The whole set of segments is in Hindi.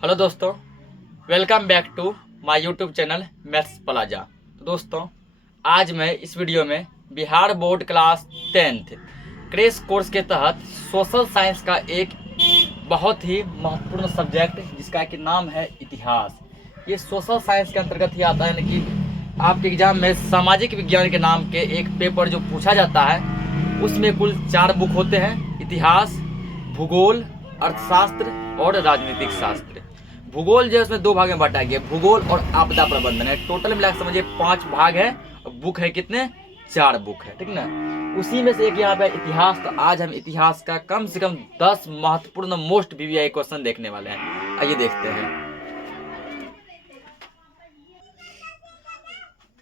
हेलो दोस्तों, welcome back to my YouTube channel maths plaza. तो दोस्तों, आज मैं इस वीडियो में Bihar board class 10th crash course के तहत सोशल साइंस का एक बहुत ही महत्वपूर्ण सब्जेक्ट जिसका कि नाम है इतिहास। ये सोशल साइंस के अंतर्गत ही आता है, यानी कि आपके एग्जाम में सामाजिक विज्ञान के नाम के एक पेपर जो पूछा जाता है उसमें कुल 4 बुक होते हैं: इतिहास, भूगोल, अर्थशास्त्र और राजनीतिक शास्त्र। भूगोल जो है उसमें 2 भाग में बांटा गया, भूगोल और आपदा प्रबंधन है। टोटल मिला समझिए 5 भाग है और बुक है कितने? 4 बुक है, ठीक ना। उसी में से एक यहाँ पे इतिहास। तो आज हम इतिहास का कम से कम 10 महत्वपूर्ण मोस्ट वीवीआई क्वेश्चन देखने वाले हैं। आइए देखते हैं।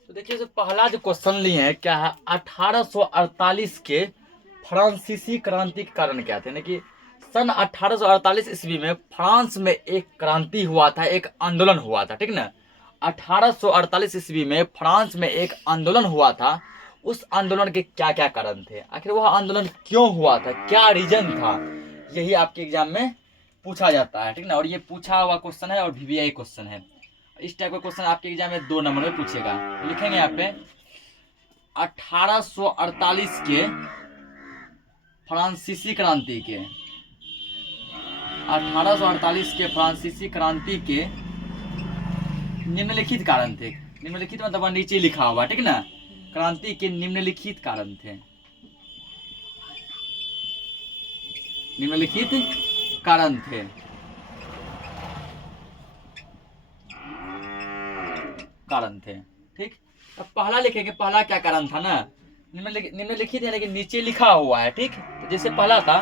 तो देखिए, जो पहला जो क्वेश्चन लिए हैं क्या है, 1848 के फ्रांसीसी क्रांति के कारण क्या थे। यानी कि सन 1848 ईस्वी में फ्रांस में एक क्रांति हुआ था, एक आंदोलन हुआ था, ठीक ना। 1848 ईस्वी में फ्रांस में एक आंदोलन हुआ था। उस आंदोलन के क्या क्या कारण थे, आखिर वह आंदोलन क्यों हुआ था, क्या रीजन था, यही आपके एग्जाम में पूछा जाता है, ठीक ना। और ये पूछा हुआ क्वेश्चन है और वीवीआई क्वेश्चन है। इस टाइप का क्वेश्चन आपके एग्जाम में 2 नंबर में पूछेगा। लिखेंगे यहाँ पे 1848 के फ्रांसीसी क्रांति के 1848 के फ्रांसीसी क्रांति के निम्नलिखित कारण थे। निम्नलिखित मतलब नीचे लिखा हुआ, ठीक ना। क्रांति के निम्नलिखित कारण थे, निम्नलिखित कारण थे। कारण थे, ठीक। अब पहला लिखेंगे, पहला क्या कारण था ना, निम्नलिखित यानी कि नीचे लिखा हुआ है, ठीक। तो जैसे पहला था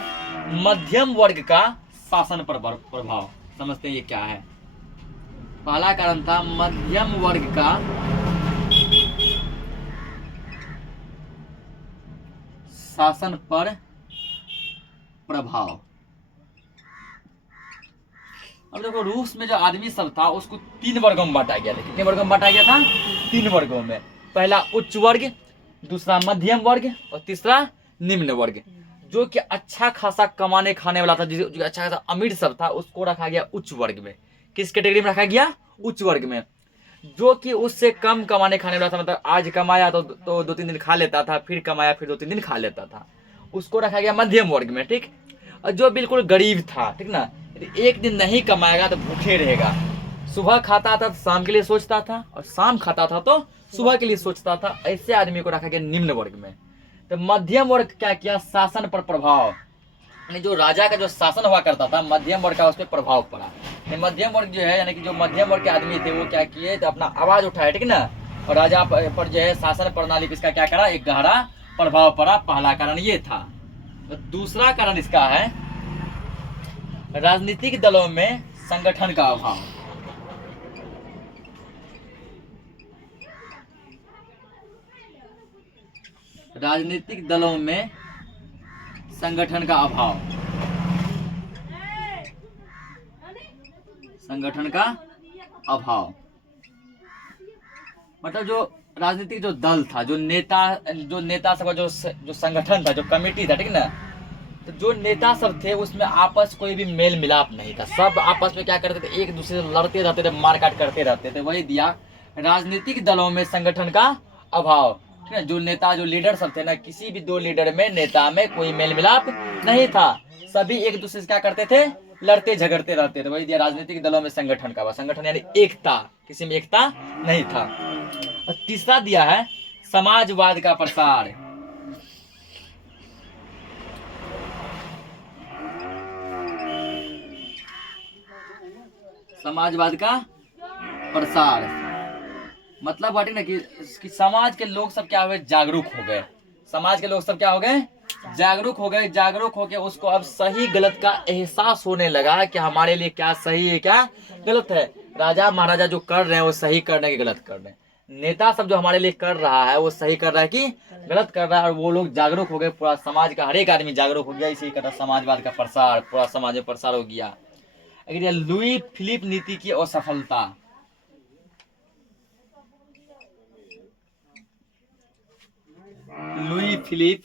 मध्यम वर्ग का शासन पर प्रभाव। समझते हैं ये क्या है। पहला कारण था मध्यम वर्ग का शासन पर प्रभाव। अब देखो, रूस में जो आदमी सब था उसको 3 वर्गों में बांटा गया था। कितने वर्गों में बांटा गया था? 3 वर्गों में। पहला उच्च वर्ग, दूसरा मध्यम वर्ग और तीसरा निम्न वर्ग। जो कि अच्छा खासा कमाने खाने वाला था, जो अच्छा खासा अमीर सब था, उसको रखा गया उच्च वर्ग में। किस कैटेगरी में रखा गया? उच्च वर्ग में। जो कि उससे कम कमाने खाने वाला था, मतलब आज कमाया तो 2-3 दिन खा लेता था, फिर कमाया फिर 2-3 दिन खा लेता था, उसको रखा गया मध्यम वर्ग में, ठीक। और जो बिल्कुल गरीब था, ठीक ना, एक दिन नहीं कमाएगा तो भूखे रहेगा। सुबह खाता था तो शाम के लिए सोचता था, और शाम खाता था तो सुबह के लिए सोचता था। ऐसे आदमी को रखा गया निम्न वर्ग में। तो मध्यम वर्ग क्या किया? शासन पर प्रभाव, यानी जो राजा का जो शासन हुआ करता था, मध्यम वर्ग का उस पर प्रभाव पड़ा। मध्यम वर्ग जो है, यानी कि जो मध्यम वर्ग के आदमी थे, वो क्या किए तो अपना आवाज उठाए, ठीक ना। और राजा पर जो है शासन प्रणाली इसका क्या करा? एक गहरा प्रभाव पड़ा। पहला कारण ये था। तो दूसरा कारण इसका है राजनीतिक दलों में संगठन का अभाव। राजनीतिक दलों में संगठन का अभाव, संगठन का अभाव। मतलब जो राजनीतिक जो दल था, जो नेता सब का जो संगठन था, जो कमेटी था, ठीक ना। तो जो नेता सब थे उसमें आपस कोई भी मेल मिलाप नहीं था। सब आपस में क्या करते थे? एक दूसरे से लड़ते रहते थे, मारकाट करते रहते थे। वही दिया राजनीतिक दलों में संगठन का अभाव, ठीक है। जो नेता, जो लीडर सब थे ना, किसी भी 2 लीडर में, नेता में कोई मेल मिलाप नहीं था। सभी एक दूसरे से क्या करते थे? लड़ते झगड़ते रहते थे। वही दिया राजनीतिक दलों में संगठन का अभाव। संगठन यानी एकता, किसी में एकता नहीं था। और तीसरा दिया है समाजवाद का प्रसार। समाजवाद का प्रसार मतलब बात ना कि समाज के लोग सब क्या हो गए? जागरूक हो गए। समाज के लोग सब क्या हो गए? जागरूक हो गए। जागरूक होकर उसको अब सही गलत का एहसास होने लगा कि हमारे लिए क्या सही है, क्या गलत है। राजा महाराजा जो कर रहे हैं वो सही कर रहे हैं कि गलत कर रहे हैं। नेता सब जो हमारे लिए कर रहा है वो सही कर रहा है कि गलत कर रहा है। और वो लोग जागरूक हो गए, पूरा समाज का हर एक आदमी जागरूक हो गया। इसी कर समाजवाद का प्रसार पूरा समाज में प्रसार हो गया। अगर लुई फिलिप नीति की असफलता, लुई फिलिप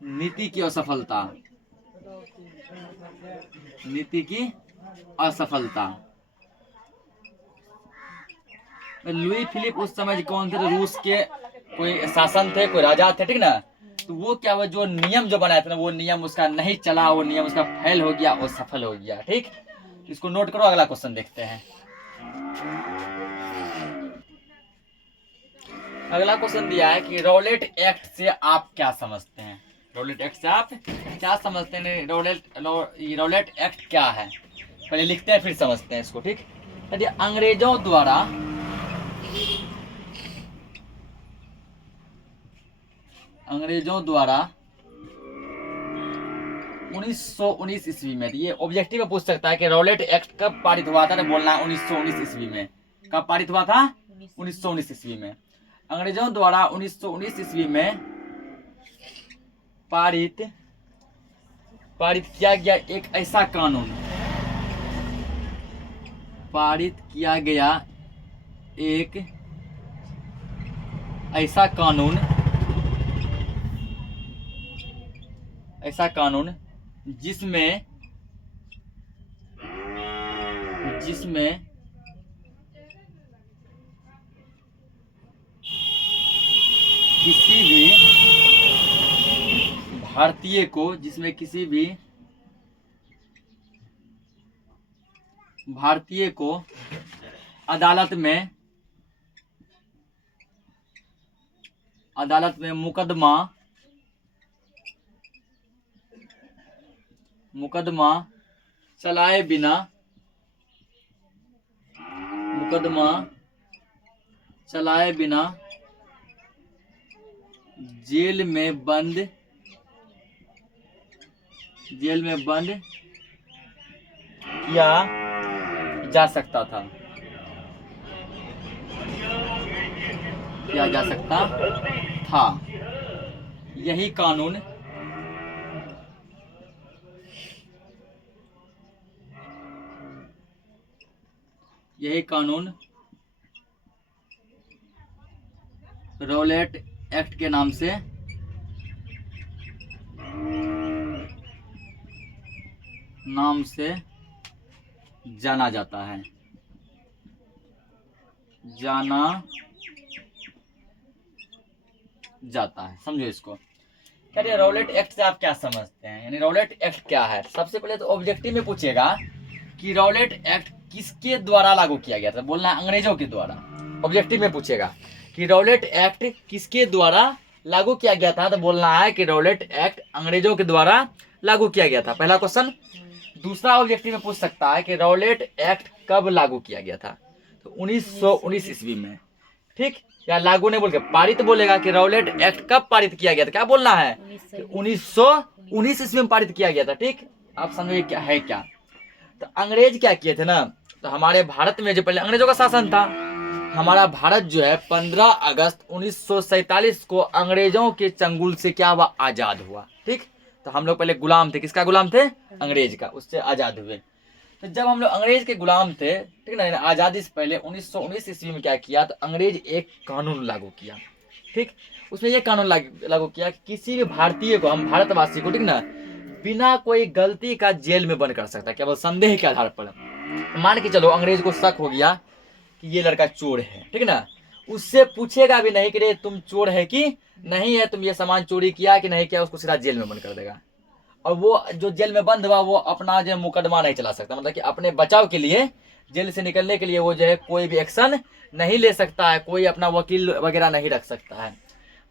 नीति की असफलता, नीति की असफलता। लुई फिलिप उस समय कौन थे, तो रूस के कोई शासन थे, कोई राजा थे, ठीक ना। तो वो क्या हुआ, जो नियम जो बनाया था ना, वो नियम उसका नहीं चला, वो नियम उसका फेल हो गया और सफल हो गया। ठीक, इसको नोट करो, अगला क्वेश्चन देखते हैं। अगला क्वेश्चन दिया है कि रॉलेट एक्ट से आप क्या समझते हैं। रॉलेट एक्ट से आप क्या समझते हैं, रॉलेट एक्ट क्या है, पहले लिखते हैं फिर समझते हैं इसको। ठीक, यदि अंग्रेजों द्वारा अंग्रेजों द्वारा 1919 ईस्वी में, ये ऑब्जेक्टिव में पूछ सकता है कि रॉलेट एक्ट कब पारित हुआ था, तो बोलना है 1919 ईस्वी में। कब पारित हुआ था, 1919 ईस्वी में। अंग्रेजों द्वारा 1919 ईस्वी में पारित किया गया एक ऐसा कानून, पारित किया गया एक ऐसा कानून जिसमें किसी भी भारतीय को, अदालत में मुकदमा चलाए बिना जेल में बंद किया जा सकता था, यही कानून रॉलेट एक्ट के नाम से जाना जाता है। समझो इसको। क्या रॉलेट एक्ट से आप क्या समझते हैं, यानी रॉलेट एक्ट क्या है। सबसे पहले तो ऑब्जेक्टिव में पूछेगा कि रॉलेट एक्ट किसके द्वारा लागू किया गया था, बोलना है अंग्रेजों के द्वारा। ऑब्जेक्टिव में पूछेगा कि रॉलेट एक्ट किसके द्वारा लागू किया गया था, तो बोलना है कि रॉलेट एक्ट अंग्रेजों के द्वारा लागू किया गया था, पहला क्वेश्चन। दूसरा ऑब्जेक्टिव में पूछ सकता है कि रॉलेट एक्ट कब लागू किया गया था, तो 1919 ईस्वी में। ठीक, या लागू नहीं बोल के पारित बोलेगा कि रॉलेट एक्ट कब पारित किया गया था, क्या बोलना है, 1919 ईस्वी में पारित किया गया था। ठीक, आप समझिए क्या है क्या। तो अंग्रेज क्या किए थे ना, तो हमारे भारत में जो पहले अंग्रेजों का शासन था, हमारा भारत जो है 15 अगस्त 1947 को अंग्रेजों के चंगुल से क्या हुआ, आजाद हुआ। ठीक, तो हम लोग पहले गुलाम थे, किसका गुलाम थे, अंग्रेज का, उससे आजाद हुए। तो जब हम लोग अंग्रेज के गुलाम थे, ठीक ना, आजादी से पहले 1919 ईस्वी में क्या किया, तो अंग्रेज एक कानून लागू किया। ठीक, उसमें ये कानून लागू किया कि किसी भी भारतीय को, हम भारतवासी को, ठीक ना, बिना कोई गलती का जेल में बंद कर सकता है, केवल संदेह के आधार पर। मान के चलो अंग्रेज को शक हो गया कि ये लड़का चोर है, ठीक ना, उससे पूछेगा भी नहीं कि रे तुम चोर है कि नहीं है, तुम ये सामान चोरी किया कि नहीं किया, उसको सीधा जेल में बंद कर देगा। और वो जो जेल में बंद हुआ वो अपना जो मुकदमा नहीं चला सकता, मतलब कि अपने बचाव के लिए, जेल से निकलने के लिए वो जो है कोई भी एक्शन नहीं ले सकता है, कोई अपना वकील वगैरह नहीं रख सकता है।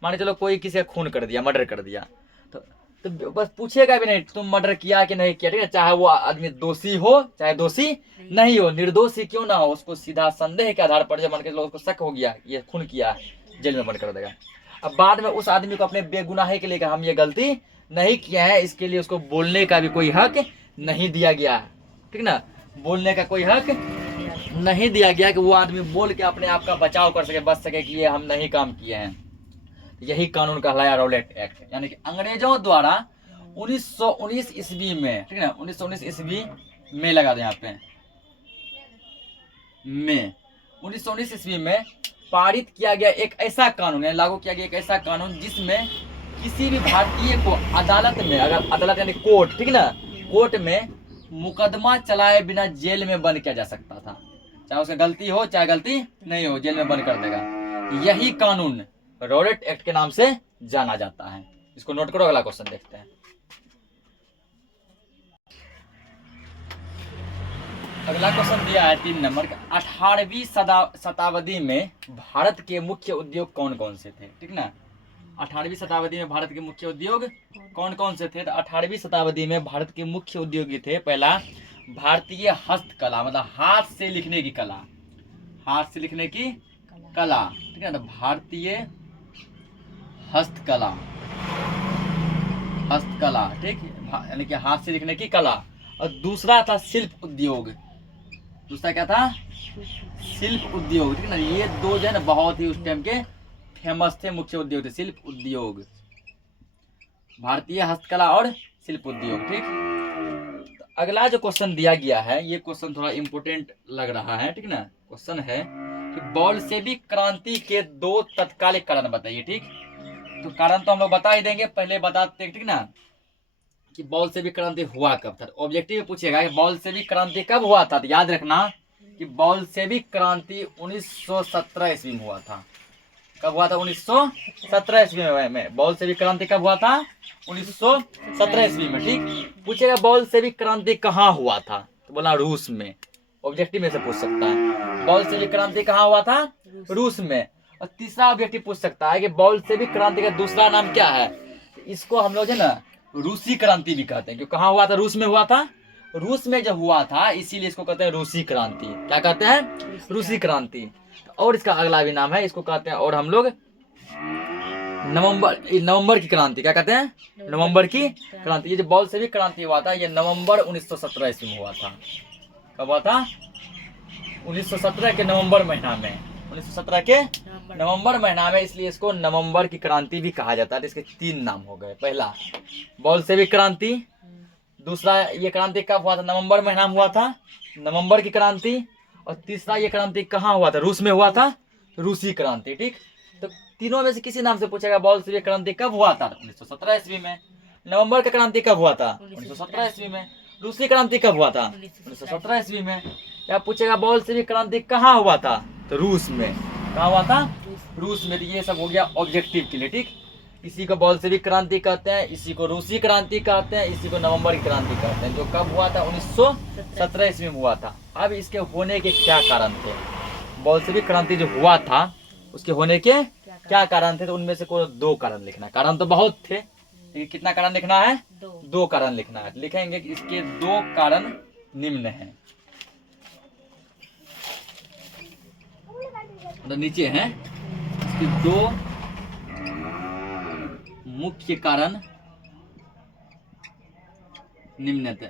मान चलो कोई किसी का खून कर दिया, मर्डर कर दिया, तो बस पूछेगा भी नहीं तुम मर्डर किया कि नहीं किया, ठीक है, चाहे वो आदमी दोषी हो चाहे दोषी नहीं हो, निर्दोष ही क्यों ना हो, उसको सीधा संदेह के आधार पर जब मान के चलो उसको शक हो गया ये खून किया, जेल में बंद कर देगा। अब बाद में उस आदमी को अपने बेगुनाही के लिए हम ये गलती नहीं किया है, इसके लिए उसको बोलने का भी कोई हक नहीं दिया गया, ठीक ना, बोलने का कोई हक नहीं दिया गया कि वो आदमी बोल के अपने आप का बचाव कर सके, बच सके कि ये हम नहीं काम किए हैं। यही कानून कहलाया रॉलेट एक्ट, यानी कि अंग्रेजों द्वारा 1919 ईस्वी में, ठीक है, 1919 ईस्वी में लगा दे यहाँ पे, में 1919 ईस्वी में पारित किया गया एक ऐसा कानून है, लागू किया गया एक ऐसा कानून जिसमें किसी भी भारतीय को अदालत में, अगर अदालत यानी कोर्ट, ठीक ना, कोर्ट में मुकदमा चलाए बिना जेल में बंद किया जा सकता था। चाहे उसका गलती हो चाहे गलती नहीं हो, जेल में बंद कर देगा। यही कानून रॉलेट एक्ट के नाम से जाना जाता है। इसको नोट करो, अगला क्वेश्चन देखते हैं। अगला क्वेश्चन दिया है 3 नंबर का। 18वीं शताब्दी में भारत के मुख्य उद्योग कौन कौन से थे, ठीक ना। 18वीं शताब्दी में भारत के मुख्य उद्योग कौन कौन से थे? तो 18वीं शताब्दी में भारत के मुख्य उद्योग थे, पहला भारतीय हस्तकला, मतलब हाथ से लिखने की कला, हाथ से लिखने की कला, ठीक है ना। भारतीय हस्तकला, हस्तकला, ठीक, यानी कि हाथ से लिखने की कला। और दूसरा था शिल्प उद्योग। दूसरा क्या था? शिल्प उद्योग, ठीक है ना। ये दो जो है ना बहुत ही उस टाइम के फेमस थे, मुख्य उद्योग थे। शिल्प उद्योग, भारतीय हस्तकला और शिल्प उद्योग, ठीक। तो अगला जो क्वेश्चन दिया गया है, ये क्वेश्चन थोड़ा इंपोर्टेंट लग रहा है, ठीक ना। क्वेश्चन है कि बोल्शेविक क्रांति के 2 तत्कालिक कारण बताइए, ठीक। तो कारण तो हम लोग बता ही देंगे, पहले बताते हैं, ठीक ना, कि बोल्शेविक क्रांति हुआ कब था। ऑब्जेक्टिव पूछेगा कि बोल्शेविक क्रांति कब हुआ था, तो याद रखना कि बोल्शेविक क्रांति 1917 ईस्वी में हुआ था। कब हुआ था? 1917 ईस्वी में। बोल्शेविक क्रांति कब हुआ था? 1917 ईस्वी में, ठीक। पूछेगा बोल्शेविक क्रांति कहाँ हुआ था, तो बोला रूस में। ऑब्जेक्टिव में से पूछ सकता है बोल्शेविक क्रांति कहाँ हुआ था? रूस में। और तीसरा ऑब्जेक्टिव पूछ सकता है कि बोल्शेविक क्रांति का दूसरा नाम क्या है। इसको हम लोग है ना रूसी क्रांति भी कहते हैं, क्योंकि कहाँ हुआ था? रूस में हुआ था। रूस में जब हुआ था इसीलिए इसको कहते हैं रूसी क्रांति। क्या कहते हैं? रूसी क्रांति। और इसका अगला भी नाम है, इसको कहते हैं और हम लोग नवंबर की क्रांति। क्या कहते हैं? नवंबर की क्रांति। ये जो बोल्शेविक क्रांति हुआ था ये नवंबर 1917 ईस्वी में हुआ था। कब हुआ था? 1917 के नवंबर महीना में। 1917 के नवंबर महीना में, इसलिए इसको नवंबर की क्रांति भी कहा जाता है। तो इसके 3 नाम हो गए। पहला बोल्शेविक क्रांति, दूसरा ये क्रांति कब हुआ था? नवंबर महीना में हुआ था, नवंबर की क्रांति। और तीसरा ये क्रांति कहाँ हुआ था? रूस में हुआ था, रूसी क्रांति, ठीक। तो तीनों में से किसी नाम से पूछेगा बोल्शेविक क्रांति कब हुआ था? 1917 ईस्वी में। नवंबर का क्रांति कब हुआ था? 1917 ईस्वी में। रूसी क्रांति कब हुआ था? 1917 ईस्वी में। या पूछेगा बोल्शेविक क्रांति कहाँ हुआ था? तो रूस में। कहाँ हुआ था? रूस में। तो ये सब हो गया ऑब्जेक्टिव के लिए, ठीक। इसी को बोल्शेविक क्रांति कहते हैं, इसी को रूसी क्रांति कहते हैं, इसी को नवंबर की क्रांति कहते हैं, जो कब हुआ था? 1917 ईस्वी में हुआ था। अब इसके होने के क्या कारण थे? बोल्शेविक क्रांति जो हुआ था उसके होने के क्या कारण थे? तो उनमें से कोई 2 कारण लिखना है। कारण तो बहुत थे, लेकिन कितना कारण लिखना है? 2 कारण लिखना है। लिखेंगे कि इसके 2 कारण निम्न हैं। तो नीचे हैं इसके 2 मुख्य कारण निम्न थे।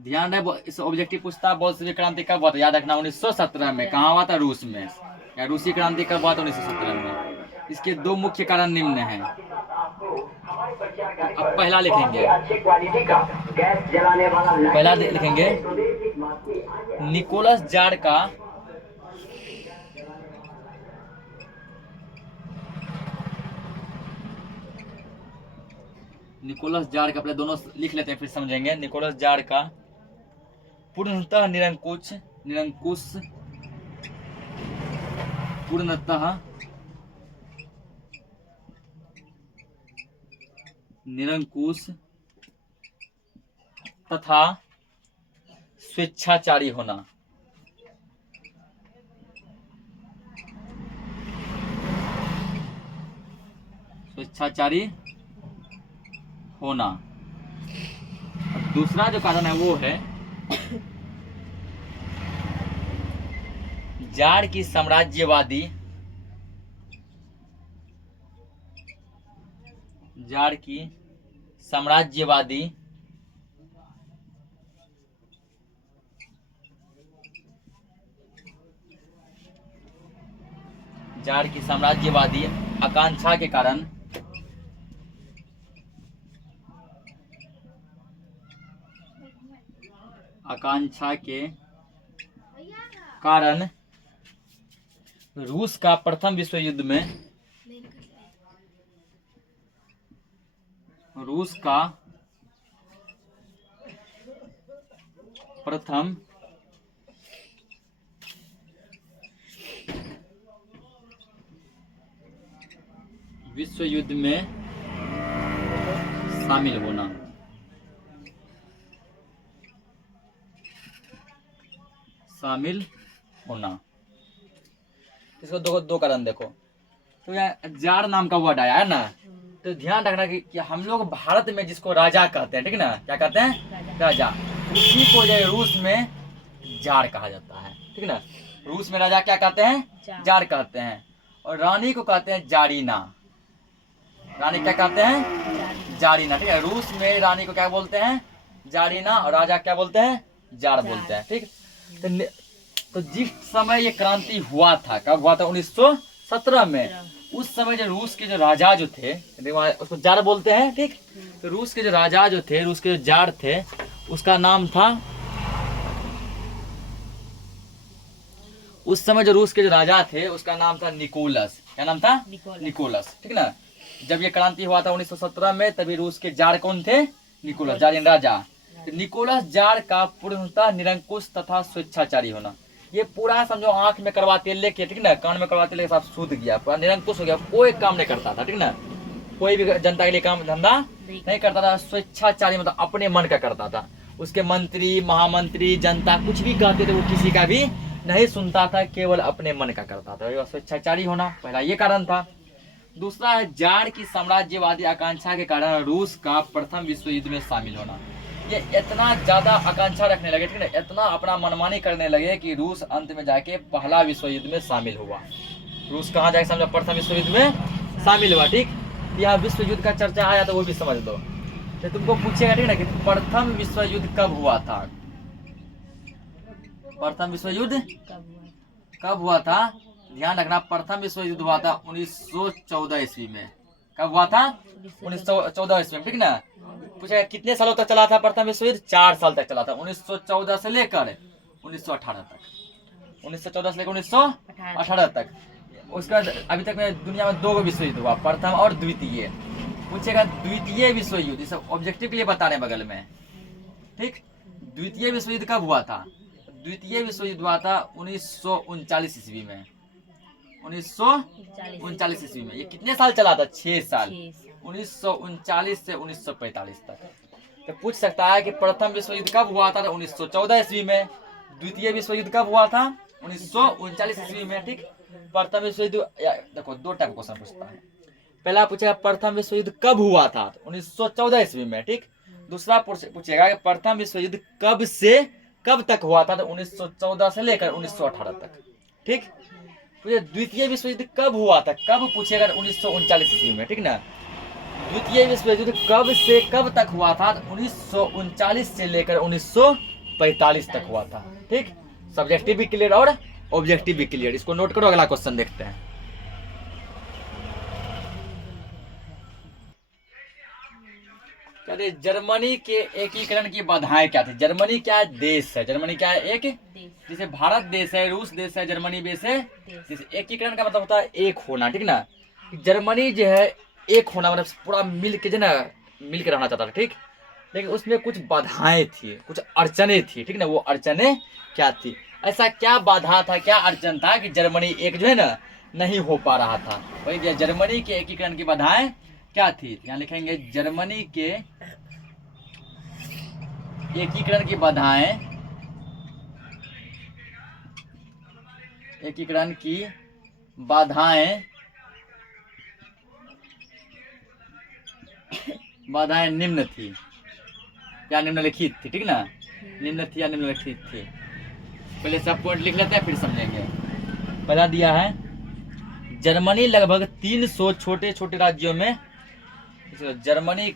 ध्यान रहे, इस ऑब्जेक्टिव पूछता है बोल्शेविक क्रांति कब हुआ था? याद रखना 1917 में। कहाँ हुआ था? रूस में। या रूसी क्रांति कब हुआ था? 1917 में। इसके 2 मुख्य कारण निम्न हैं। अब पहला लिखेंगे, पहला लिखेंगे निकोलस जार का पहले दोनों लिख लेते हैं फिर समझेंगे। निकोलस जार का पूर्णतः निरंकुश तथा स्वेच्छाचारी होना। स्वेच्छाचारी होना। दूसरा जो कारण है वो है जार की साम्राज्यवादी आकांक्षा के कारण रूस का प्रथम विश्व युद्ध में रूस का प्रथम विश्व युद्ध में शामिल होना। शामिल होना, इसको दो कारण देखो। तो यहाँ जार नाम का वर्ड आया है ना, तो ध्यान रखना कि हम लोग भारत में जिसको राजा कहते हैं, ठीक है ना, क्या कहते हैं, राजा, उसी को जो रूस में जार कहा जाता है, ठीक है ना। रूस में राजा क्या कहते हैं, जार कहते हैं, और रानी को कहते हैं जारीना। रानी क्या कहते हैं, जारीना, ठीक है। रूस में रानी को क्या बोलते हैं, जारीना, और राजा क्या बोलते हैं, जार बोलते हैं, ठीक। तो जिस समय ये क्रांति हुआ था, कब हुआ था, 1917 में, उस समय जो रूस के जो राजा जो थे, उसको जार बोलते हैं, ठीक। तो रूस के जो राजा जो थे, रूस के जो जार थे, उसका नाम था, उस समय जो रूस के जो राजा थे उसका नाम था निकोलस। क्या नाम था, निकोलस, ठीक ना। जब ये क्रांति हुआ था 1917 में, तभी रूस के जार कौन थे, निकोलस, जारिन राजा। तो निकोलस जार का पूर्णतः निरंकुश तथा स्वेच्छाचारी होना। ये पूरा समझो आंख में करवा तेल लेके, ठीक ना, कान में करवा तेल लेके सब सूद गया, पूरा निरंकुश हो गया, कोई काम नहीं करता था, ठीक ना, कोई भी जनता के लिए काम धंधा नहीं करता था। स्वेच्छाचारी मतलब अपने मन का करता था। उसके मंत्री, महामंत्री, जनता कुछ भी कहते थे, वो किसी का भी नहीं सुनता था, केवल अपने मन का करता था। स्वेच्छाचारी होना पहला ये कारण था। दूसरा है जार की साम्राज्यवादी आकांक्षा के कारण रूस का प्रथम विश्व युद्ध में शामिल होना। ये इतना ज्यादा आकांक्षा रखने लगे, ठीक है, इतना अपना मनमानी करने लगे कि रूस अंत में जाके पहला विश्व युद्ध में शामिल हुआ। रूस कहाँ जाके समझा, प्रथम विश्व युद्ध में शामिल हुआ, ठीक। यहाँ विश्व युद्ध का चर्चा आया तो वो भी समझ लो। तो तुमको पूछेगा, ठीक ना, कि प्रथम विश्व युद्ध कब हुआ था, प्रथम विश्व युद्ध कब हुआ था। ध्यान रखना, प्रथम विश्व युद्ध हुआ था 1914 ईस्वी में। कब हुआ था, 1914 ईस्वी में, ठीक ना। पूछेगा कितने सालों तक चला था प्रथम विश्व युद्ध, 4 साल तक चला था, 1914 से लेकर 1918 तक, 1914 से लेकर 1918 तक। उसके बाद अभी तक में दुनिया में 2 विश्व युद्ध हुआ, प्रथम और द्वितीय। पूछेगा द्वितीय विश्व युद्ध, इस ऑब्जेक्टिव के लिए बता रहे हैं बगल में, ठीक। द्वितीय विश्व युद्ध कब हुआ था, द्वितीय विश्व युद्ध हुआ था 1939 ईस्वी में, 1939 ईस्वी में। ये कितने साल चला था, 6 साल, 1939 से 1945 तक। तो पूछ सकता है कि प्रथम विश्व युद्ध कब हुआ था, 1914 ईस्वी में। द्वितीय विश्व युद्ध कब हुआ था, 1939 ईस्वी में, ठीक। प्रथम विश्व युद्ध, देखो 2 टाइप क्वेश्चन पूछता है। पहला पूछेगा प्रथम विश्व युद्ध कब हुआ था, 1914 ईस्वी में, ठीक। दूसरा पूछेगा कि प्रथम विश्व युद्ध कब से कब तक हुआ था, तो 1914 से लेकर 1918 तक, ठीक। द्वितीय विश्व युद्ध कब हुआ था, कब पूछेगा, 1939 ईस्वी में, ठीक ना। द्वितीय विश्व युद्ध कब से कब तक हुआ था, 1939 से लेकर 1945 तक हुआ था, ठीक। सब्जेक्टिव भी क्लियर और ऑब्जेक्टिव भी क्लियर। इसको नोट करो, अगला क्वेश्चन देखते हैं। जर्मनी के एकीकरण की बाधाएं क्या थी। जर्मनी क्या है, देश है। जर्मनी क्या है, एक जैसे भारत देश है, रूस देश है, जर्मनी देश है। जैसे एकीकरण का मतलब होता है एक होना, ठीक ना। जर्मनी जो है एक होना मतलब पूरा मिल के जो ना, मिल के रहना चाहता था, ठीक। लेकिन उसमें कुछ बाधाएं थी, कुछ अड़चने थी, ठीक ना। वो अड़चने क्या थी, ऐसा क्या बाधा था, क्या अड़चन था कि जर्मनी एक जो है ना नहीं हो पा रहा था। वही जर्मनी के एकीकरण की बाधाएं क्या थी, यहाँ लिखेंगे जर्मनी के एकीकरण की बाधाएं, एकीकरण की बाधाएं बाधाएं निम्न थी या निम्नलिखित थी, ठीक ना। निम्न थी या निम्नलिखित थी। पहले सब पॉइंट लिख लेते हैं फिर समझेंगे। पहला दिया है जर्मनी लगभग 300 छोटे छोटे राज्यों में, जर्मनी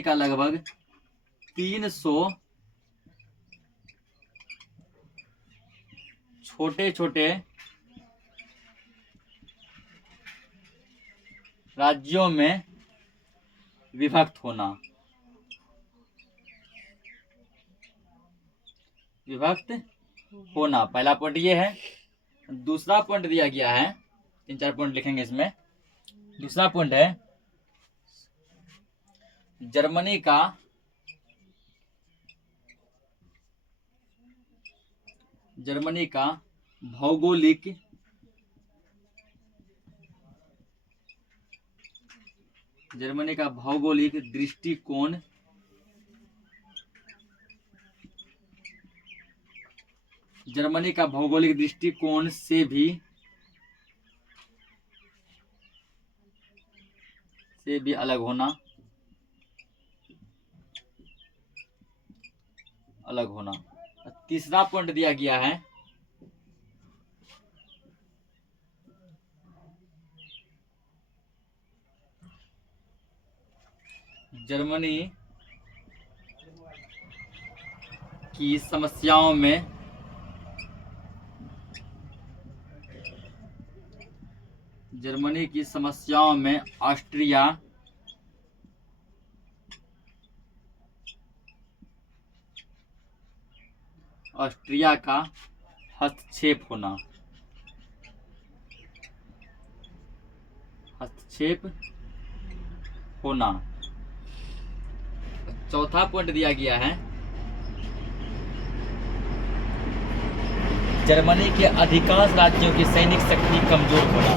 का लगभग 300 छोटे छोटे राज्यों में विभक्त होना। विभक्त होना, पहला पॉइंट ये है। दूसरा पॉइंट दिया गया है, 3-4 पॉइंट लिखेंगे इसमें। दूसरा पॉइंट है जर्मनी का भौगोलिक दृष्टिकोण से भी अलग होना। तीसरा पॉइंट दिया गया है जर्मनी की समस्याओं में ऑस्ट्रिया का हस्तक्षेप होना। चौथा पॉइंट दिया गया है जर्मनी के अधिकांश राज्यों की सैनिक शक्ति कमजोर होना।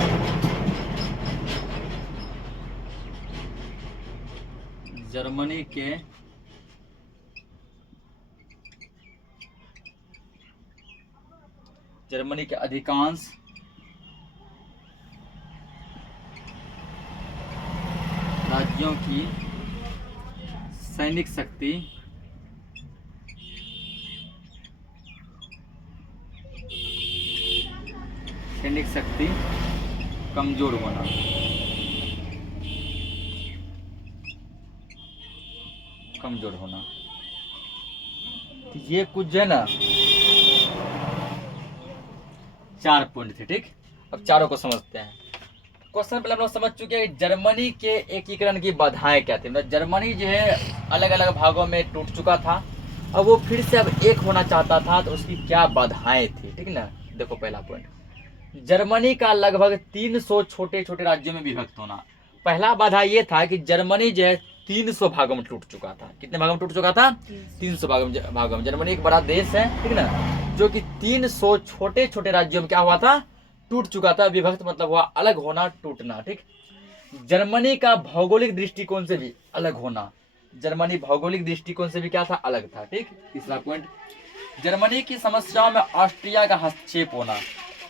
जर्मनी के अधिकांश राज्यों की सैनिक शक्ति कमजोर होना। तो ये कुछ जो है ना 4 पॉइंट थे, ठीक। अब चारों को समझते हैं। क्वेश्चन पहले हम लोग समझ चुके हैं जर्मनी के एकीकरण की बाधाएं क्या थी। मतलब जर्मनी जो है अलग अलग भागों में टूट चुका था, अब वो फिर से अब एक होना चाहता था, तो उसकी क्या बाधाएं थी, ठीक ना। देखो पहला पॉइंट, जर्मनी का लगभग 300 छोटे छोटे राज्यों में विभक्त होना। पहला बाधा ये था कि जर्मनी जो है 300 भागों में टूट चुका था। कितने भागों में टूट चुका था? 300 भागों में। जर्मनी एक बड़ा देश है, ठीक ना, जो कि 300 छोटे छोटे राज्यों में क्या हुआ था? टूट चुका था। विभक्त मतलब हुआ अलग होना, टूटना, ठीक। जर्मनी का भौगोलिक दृष्टिकोण से भी अलग होना। जर्मनी भौगोलिक दृष्टिकोण से भी क्या था? अलग था, ठीक। तीसरा पॉइंट, जर्मनी की समस्याओं में ऑस्ट्रिया का हस्तक्षेप होना।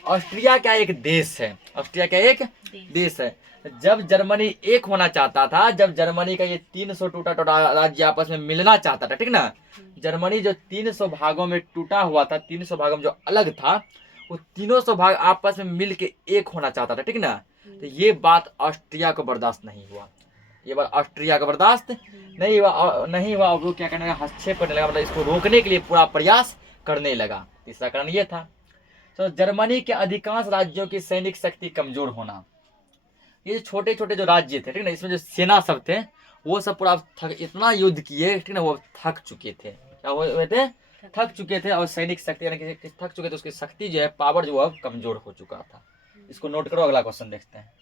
ऑस्ट्रिया क्या एक देश है? ऑस्ट्रिया क्या एक देश है? जब जर्मनी एक होना चाहता था, जब जर्मनी का ये 300 टूटा टूटा राज्य आपस में मिलना चाहता था, ठीक ना, जर्मनी जो 300 भागों में टूटा हुआ था, 300 भागों में जो अलग था, वो 300 भाग आपस में मिल के एक होना चाहता था, ठीक ना। तो ये बात ऑस्ट्रिया को बर्दाश्त नहीं हुआ। ये बात ऑस्ट्रिया को बर्दाश्त नहीं हुआ और वो क्या करने लगा? हस्तक्षेप करने लगा, मतलब इसको रोकने के लिए पूरा प्रयास करने लगा। तीसरा कारण ये था। तो जर्मनी के अधिकांश राज्यों की सैनिक शक्ति कमजोर होना। ये छोटे छोटे जो राज्य थे, ठीक ना, इसमें जो सेना सब थे वो सब पूरा इतना युद्ध किए, ठीक ना, वो थक चुके थे। क्या हुए थे? थक चुके थे। और सैनिक शक्ति यानी कि थक चुके थे, उसकी शक्ति जो है, पावर जो है, कमजोर हो चुका था। इसको नोट करो, अगला क्वेश्चन देखते हैं।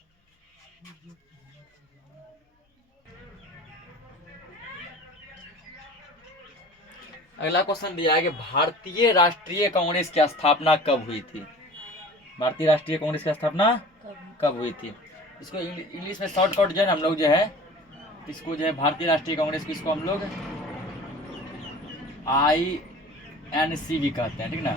अगला क्वेश्चन दिया है कि भारतीय राष्ट्रीय कांग्रेस की स्थापना कब हुई थी? भारतीय राष्ट्रीय कांग्रेस की स्थापना कब हुई थी? इसको इंग्लिश में शॉर्टकट जो है हम लोग जो है इसको जो है भारतीय राष्ट्रीय कांग्रेस को इसको हम लोग INC भी कहते हैं, ठीक ना।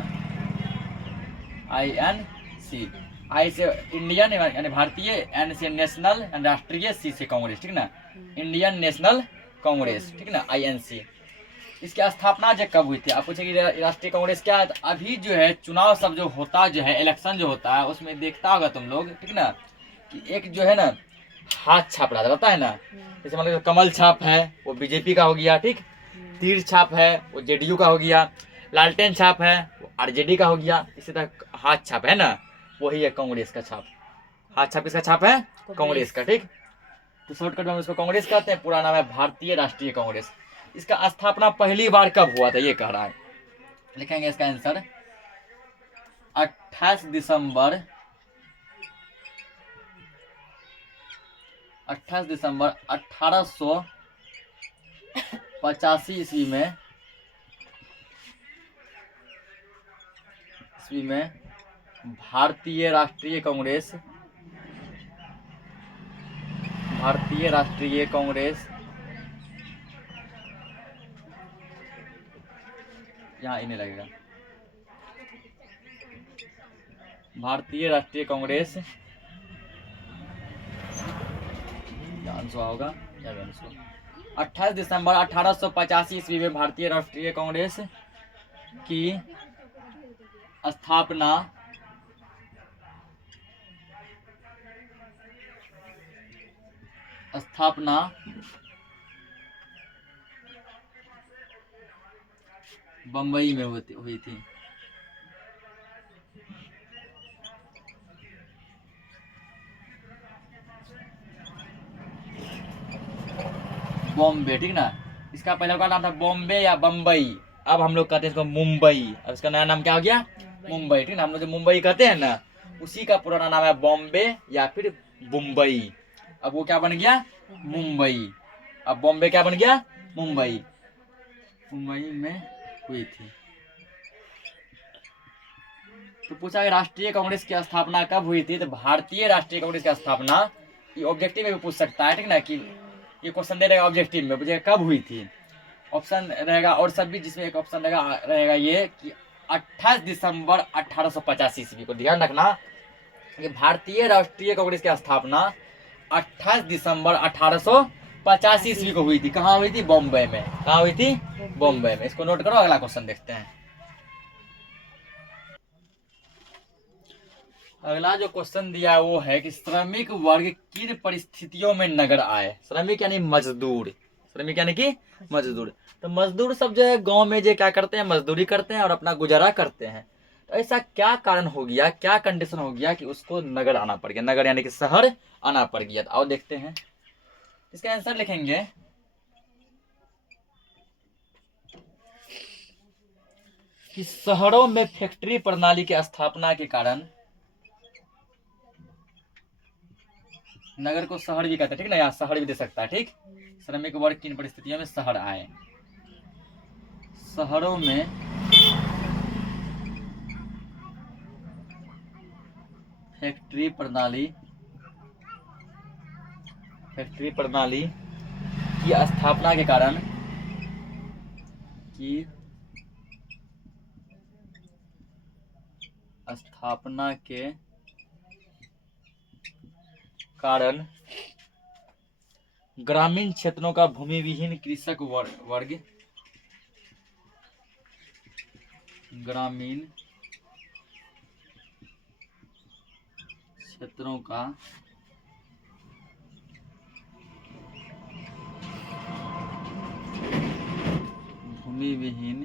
INC, आई से इंडियन यानी भारतीय, एन से नेशनल यानी राष्ट्रीय, सी से कांग्रेस, ठीक ना, इंडियन नेशनल कांग्रेस, ठीक ना, INC। इसकी स्थापना जो कब हुई थी? आप पूछे कि राष्ट्रीय कांग्रेस क्या है, तो अभी जो है चुनाव सब जो होता जो है, इलेक्शन जो होता है, उसमें देखता होगा तुम लोग, ठीक ना, कि एक जो है ना हाथ छाप रहता है ना। जैसे मान लो कमल छाप है वो बीजेपी का हो गया, ठीक। तीर छाप है वो जेडीयू का हो गया। लालटेन छाप है वो आरजेडी का हो गया। इसी तरह हाथ छाप है ना, वही है कांग्रेस का छाप। हाथ छाप किसका छाप है? कांग्रेस का, ठीक। तो शॉर्टकट में इसको कांग्रेस कहते हैं। पूरा नाम है भारतीय राष्ट्रीय कांग्रेस। इसका स्थापना पहली बार कब हुआ था ये कह रहा है। लिखेंगे इसका आंसर 28 दिसंबर 1885 ईस्वी में भारतीय राष्ट्रीय कांग्रेस यहाँ इन्हें लगेगा, भारतीय राष्ट्रीय कांग्रेस होगा 28 दिसंबर 1885 ईस्वी में भारतीय राष्ट्रीय कांग्रेस की स्थापना बंबई में हुई थी। बॉम्बे, ठीक ना। इसका पहले का नाम था बॉम्बे या बम्बई, अब हम लोग कहते हैं इसको मुंबई। अब इसका नया नाम क्या हो गया? मुंबई, ठीक ना। हम लोग जो मुंबई कहते हैं ना, उसी का पुराना नाम है बॉम्बे या फिर मुंबई। अब वो क्या बन गया? मुंबई। अब बॉम्बे क्या बन गया? मुंबई। मुंबई में हुई थी। तो पूछा राष्ट्रीय कांग्रेस की स्थापना कब हुई थी, तो भारतीय राष्ट्रीय कांग्रेस की स्थापना, ये ऑब्जेक्टिव में भी पूछ सकता है, ठीक ना, कि ये क्वेश्चन दे रहेगा ऑब्जेक्टिव में, मुझे कब हुई थी। ऑप्शन रहेगा और सब भी, जिसमें एक ऑप्शन रहेगा ये कि 28 दिसंबर 1885 ईस्वी को। ध्यान रखना कि भारतीय राष्ट्रीय कांग्रेस की स्थापना 28 दिसंबर 1885 ईस्वी को हुई थी। कहाँ हुई थी? बॉम्बे में। कहाँ हुई थी? बॉम्बे में। इसको नोट करो, अगला क्वेश्चन देखते हैं। अगला जो क्वेश्चन दिया है वो है कि श्रमिक वर्ग किन परिस्थितियों में नगर आए। श्रमिक यानी मजदूर, श्रमिक यानी कि मजदूर। तो मजदूर सब जो है गांव में जो क्या करते हैं, मजदूरी करते हैं और अपना गुजारा करते हैं। तो ऐसा क्या कारण हो गया, क्या कंडीशन हो गया कि उसको नगर आना पड़ गया, नगर यानी कि शहर आना पड़ गया। तो आओ देखते हैं। इसका आंसर लिखेंगे कि शहरों में फैक्ट्री प्रणाली की स्थापना के कारण, नगर को शहर भी कहते हैं, ठीक ना, यहाँ शहर भी दे सकता है, ठीक। श्रमिक वर्ग किन परिस्थितियों में शहर आए। शहरों में फैक्ट्री प्रणाली की स्थापना के कारण, ग्रामीण क्षेत्रों का भूमि विहीन कृषक वर्ग ग्रामीण क्षेत्रों का भूमि विहीन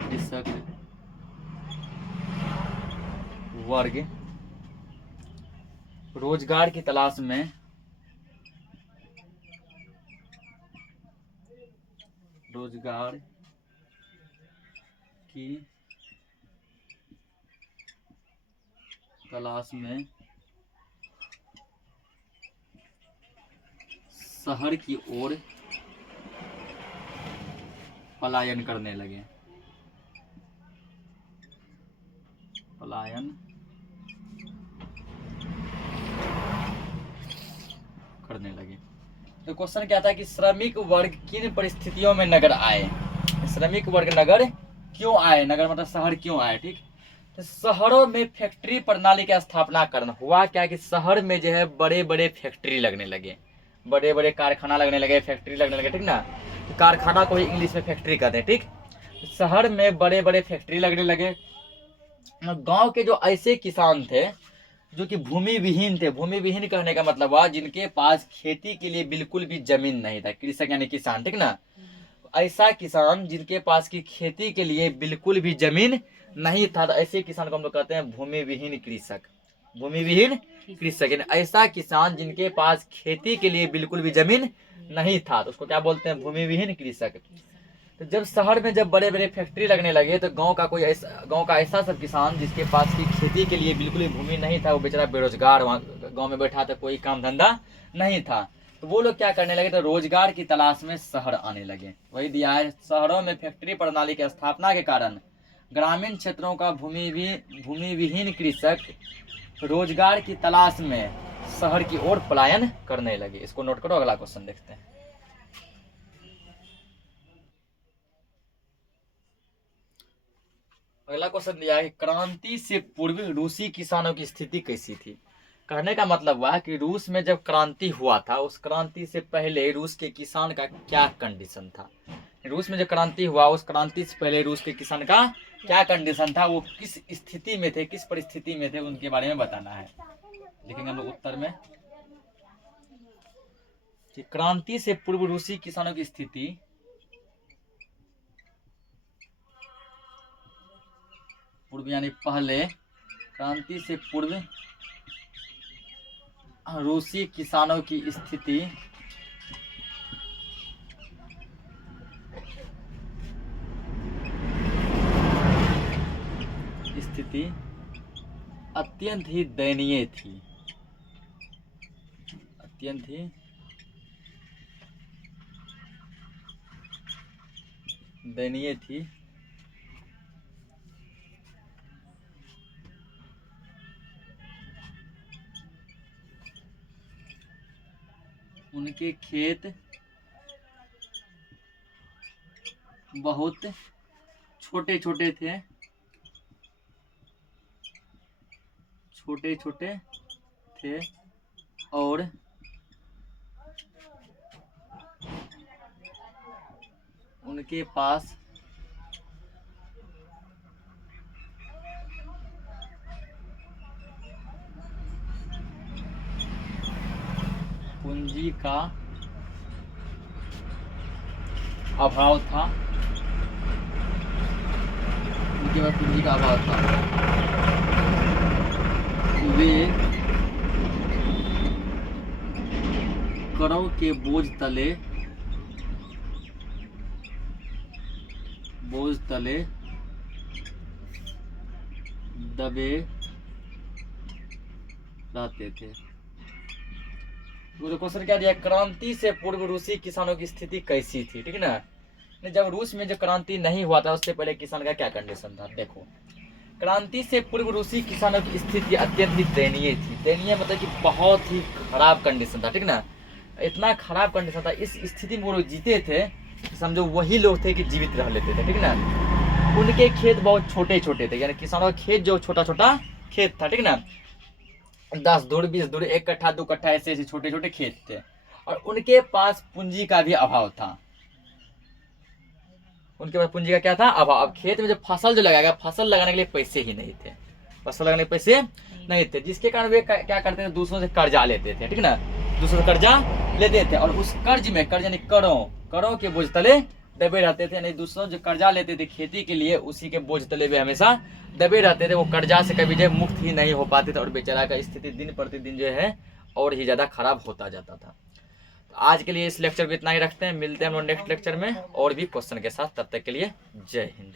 कृषक वर्ग रोजगार की तलाश में शहर की ओर पलायन करने लगे। तो क्वेश्चन क्या था कि श्रमिक वर्ग किन परिस्थितियों में नगर आए। श्रमिक वर्ग नगर क्यों आए, नगर मतलब शहर क्यों आए, ठीक। तो शहरों में फैक्ट्री प्रणाली की स्थापना करना हुआ क्या कि शहर में जो है बड़े बड़े फैक्ट्री लगने लगे, बड़े बड़े कारखाना लगने लगे, फैक्ट्री लगने लगे, ठीक ना। तो कारखाना को ही इंग्लिश में फैक्ट्री कहते हैं, ठीक। शहर में बड़े बड़े फैक्ट्री लगने लगे। गांव के जो ऐसे किसान थे जो कि भूमि विहीन थे, भूमि विहीन कहने का मतलब हुआ जिनके पास खेती के लिए बिल्कुल भी जमीन नहीं था, कृषक यानी किसान, ठीक ना। ऐसा किसान जिनके पास की खेती के लिए बिल्कुल भी जमीन नहीं था, तो ऐसे किसान को हम लोग कहते हैं भूमि विहीन कृषक। भूमि विहीन कृषक यानी ऐसा किसान जिनके पास खेती के लिए बिल्कुल भी जमीन नहीं था, तो उसको क्या बोलते हैं? भूमि विहीन कृषक। तो जब शहर में जब बड़े बड़े फैक्ट्री लगने लगे तो गांव का ऐसा सब किसान जिसके पास की खेती के लिए बिल्कुल भी भूमि नहीं था, वो बेचारा बेरोजगार वहाँ गाँव में बैठा था, कोई काम धंधा नहीं था। तो वो लोग क्या करने लगे, तो रोजगार की तलाश में शहर आने लगे। वही दिया है, शहरों में फैक्ट्री प्रणाली की स्थापना के कारण ग्रामीण क्षेत्रों का भूमि विहीन कृषक रोजगार की तलाश में शहर की ओर पलायन करने लगे। इसको नोट करो, अगला क्वेश्चन देखते हैं। अगला क्वेश्चन दिया है, क्रांति से पूर्व रूसी किसानों की स्थिति कैसी थी। कहने का मतलब हुआ कि रूस में जब क्रांति हुआ था, उस क्रांति से पहले रूस के किसान का क्या कंडीशन था। रूस में जो क्रांति हुआ, उस क्रांति से पहले रूस के किसान का क्या कंडीशन था, वो किस स्थिति में थे, किस परिस्थिति में थे, उनके बारे में बताना है। लिखेंगे हम लोग उत्तर में कि क्रांति से पूर्व रूसी किसानों की स्थिति पूर्व यानी पहले, क्रांति से पूर्व रूसी किसानों की स्थिति अत्यंत ही दयनीय थी, अत्यंत ही दयनीय थी। उनके खेत बहुत छोटे छोटे थे, और उनके पास पूंजी का अभाव था, उनके पास पूंजी का अभाव था। वे करों के बोझ तले दबे रहते थे। तो क्वेश्चन क्या दिया, क्रांति से पूर्व रूसी किसानों की स्थिति कैसी थी, ठीक है ना। जब रूस में जो क्रांति नहीं हुआ था, उससे पहले किसान का क्या कंडीशन था। देखो, क्रांति से पूर्व रूसी किसानों की स्थिति अत्यंत ही दयनीय थी। दयनीय मतलब कि बहुत ही खराब कंडीशन था, ठीक ना। इतना खराब कंडीशन था, इस स्थिति में वो लोग जीते थे, समझो वही लोग थे कि जीवित रह लेते थे, ठीक ना। उनके खेत बहुत छोटे छोटे थे, यानी किसानों का खेत जो छोटा छोटा खेत था, ठीक ना। 10 धुर 20 धुर 1 कट्ठा 2 कट्ठा ऐसे ऐसे छोटे छोटे खेत थे, और उनके पास पूंजी का भी अभाव था। उनके पास पूंजी का क्या था, अभाव। अब खेत में जो फसल जो लगाएगा, फसल लगाने के लिए पैसे ही नहीं थे, फसल लगाने के पैसे नहीं थे, जिसके कारण वे क्या करते थे, दूसरों से कर्जा लेते थे, ठीक ना। दूसरों से कर्जा लेते थे, और उस कर्ज यानी करों के बोझ तले दबे रहते थे। यानी दूसरों जो कर्जा लेते थे खेती के लिए, उसी के बोझ तले वे हमेशा दबे रहते थे। वो कर्जा से कभी जो मुक्त ही नहीं हो पाते थे, और बेचारा का स्थिति दिन प्रतिदिन जो है और ही ज्यादा खराब होता जाता था। तो आज के लिए इस लेक्चर को इतना ही रखते हैं, मिलते हैं हम लोग नेक्स्ट लेक्चर में और भी क्वेश्चन के साथ। तब तक के लिए जय हिंद।